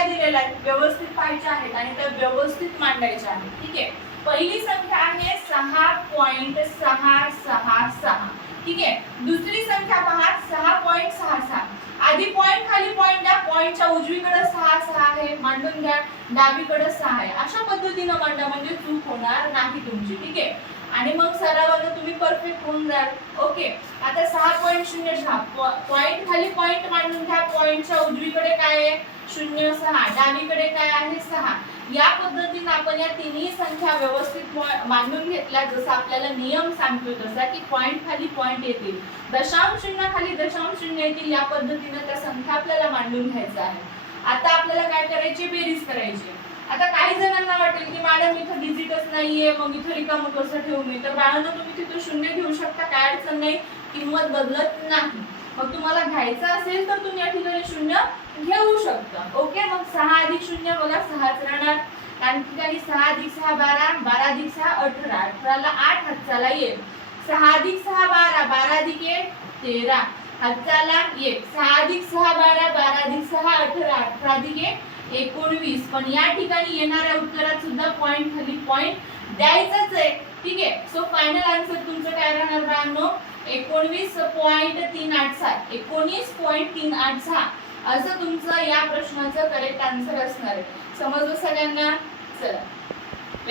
काय दिलेलं आहे व्यवस्थित पाहायच्या आहेत आणि त्या व्यवस्थित मांडायच्या आहेत. ठीक आहे. पहिली संख्या आहे 6.666. ठीक आहे. दुसरी संख्या पहा 6.66. आधी पॉइंट खाली पॉइंट द्या, पॉइंटच्या उजवीकडे 6 आहे, मांडून घ्या, डावीकडे 6 आहे. अशा पद्धतीने मांडा म्हणजे चूक होणार नाही तुमची. ठीक आहे. आणि मग सरावाने तुम्ही परफेक्ट होऊन जाल. ओके. आता 6.06 पॉइंट खाली पॉइंट मांडून घ्या, पॉइंटच्या उजवीकडे काय आहे 0.6, डावीकडे काय आहे 6. या पद्धतीने आपण या तिन्ही संख्या व्यवस्थित मांडून घेतल्या. जसं आपल्याला नियम सांगतो तसा की पॉइंट खाली पॉइंट येतील, दशांश चिन्ह खाली दशांश चिन्ह येतील. या पद्धतीने त्या संख्या आपल्याला मांडून घ्यायच्या आहे. आता आपल्याला काय करायची बेरीज करायची. आता काही जणांना वाटेल की मॅडम इथं डिजिटच नाहीये, मग इथं रिकामं कसं ठेवू मी. तर बाळांनो तुम्ही तिथं 0 घेऊ शकता, काय अडचण नाही, किंमत बदलत नाही. मग तुम्हाला घ्यायचं असेल तर तुम्ही या ठिकाणी 0 घेऊ शकता. ओके. मग 6 अधिक 0 बघा 6च राहणार. त्या ठिकाणी 6 अधिक 6 12, 12 अधिक 6 18, 18 ला 8 हातचाला 1, 6 अधिक 6 12, 12 अधिक 1 13, हातचाला 1, 6 अधिक 6 12, 12 अधिक 6 18, 18 अधिक 1 19. पण या ठिकाणी येणाऱ्या उत्तरात सुद्धा पॉइंट खाली पॉइंट द्यायचाच आहे. ठीक आहे. सो फायनल आन्सर तुमचं काय राहणार बाळांनो 19.387, 19.386 असं तुमचं या प्रश्नाचं करेक्ट आन्सर असणार आहे. समजलं सगळ्यांना? चला.